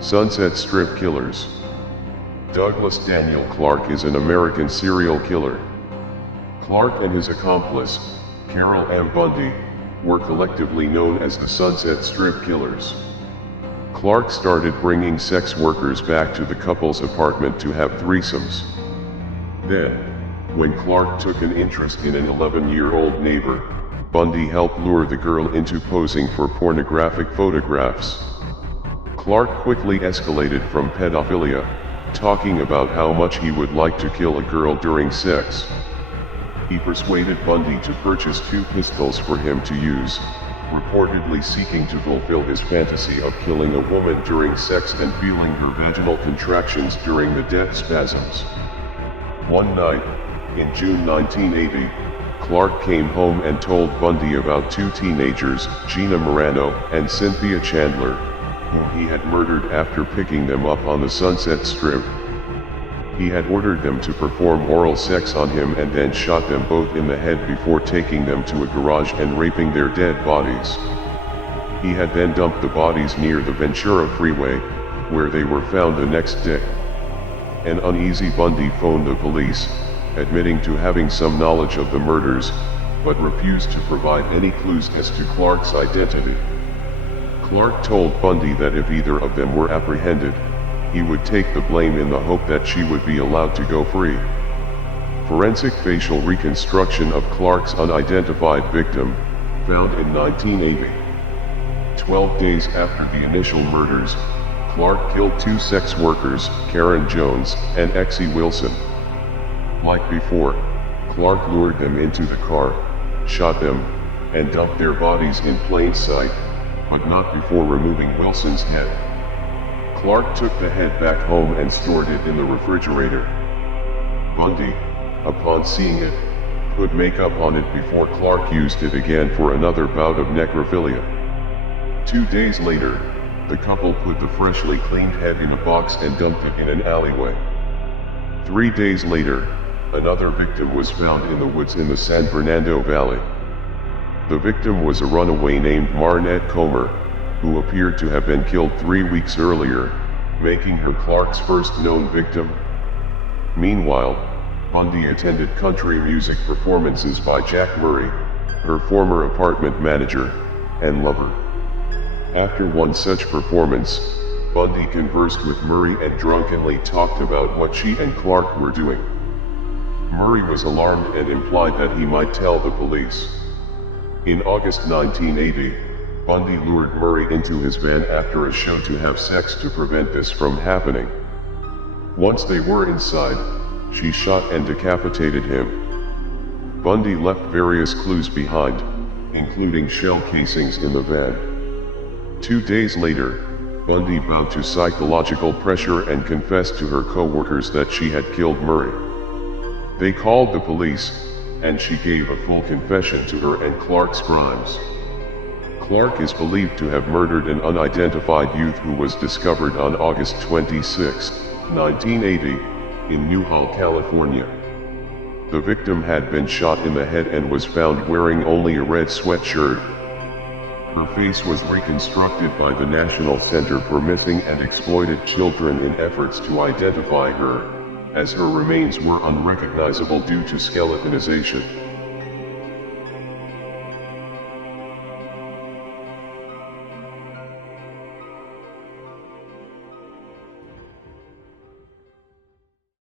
Sunset Strip Killers. Douglas Daniel Clark is an American serial killer. Clark and his accomplice, Carol M. Bundy, were collectively known as the Sunset Strip Killers. Clark started bringing sex workers back to the couple's apartment to have threesomes. Then, when Clark took an interest in an 11-year-old neighbor, Bundy helped lure the girl into posing for pornographic photographs. Clark quickly escalated from pedophilia, talking about how much he would like to kill a girl during sex. He persuaded Bundy to purchase 2 pistols for him to use, reportedly seeking to fulfill his fantasy of killing a woman during sex and feeling her vaginal contractions during the death spasms. One night, in June 1980, Clark came home and told Bundy about 2 teenagers, Gina Morano and Cynthia Chandler, whom he had murdered after picking them up on the Sunset Strip. He had ordered them to perform oral sex on him and then shot them both in the head before taking them to a garage and raping their dead bodies. He had then dumped the bodies near the Ventura Freeway, where they were found the next day. An uneasy Bundy phoned the police, admitting to having some knowledge of the murders, but refused to provide any clues as to Clark's identity. Clark told Bundy that if either of them were apprehended, he would take the blame in the hope that she would be allowed to go free. Forensic facial reconstruction of Clark's unidentified victim, found in 1980. 12 days after the initial murders, Clark killed 2 sex workers, Karen Jones and Exie Wilson. Like before, Clark lured them into the car, shot them, and dumped their bodies in plain sight, but not before removing Wilson's head. Clark took the head back home and stored it in the refrigerator. Bundy, upon seeing it, put makeup on it before Clark used it again for another bout of necrophilia. 2 days later, the couple put the freshly cleaned head in a box and dumped it in an alleyway. 3 days later, another victim was found in the woods in the San Fernando Valley. The victim was a runaway named Marnette Comer, who appeared to have been killed 3 weeks earlier, making her Clark's first known victim. Meanwhile, Bundy attended country music performances by Jack Murray, her former apartment manager and lover. After one such performance, Bundy conversed with Murray and drunkenly talked about what she and Clark were doing. Murray was alarmed and implied that he might tell the police. In August 1980, Bundy lured Murray into his van after a show to have sex to prevent this from happening. Once they were inside, she shot and decapitated him. Bundy left various clues behind, including shell casings in the van. 2 days later, Bundy bowed to psychological pressure and confessed to her co-workers that she had killed Murray. They called the police, and she gave a full confession to her and Clark's crimes. Clark is believed to have murdered an unidentified youth who was discovered on August 26, 1980, in Newhall, California. The victim had been shot in the head and was found wearing only a red sweatshirt. Her face was reconstructed by the National Center for Missing and Exploited Children in efforts to identify her, as her remains were unrecognizable due to skeletonization.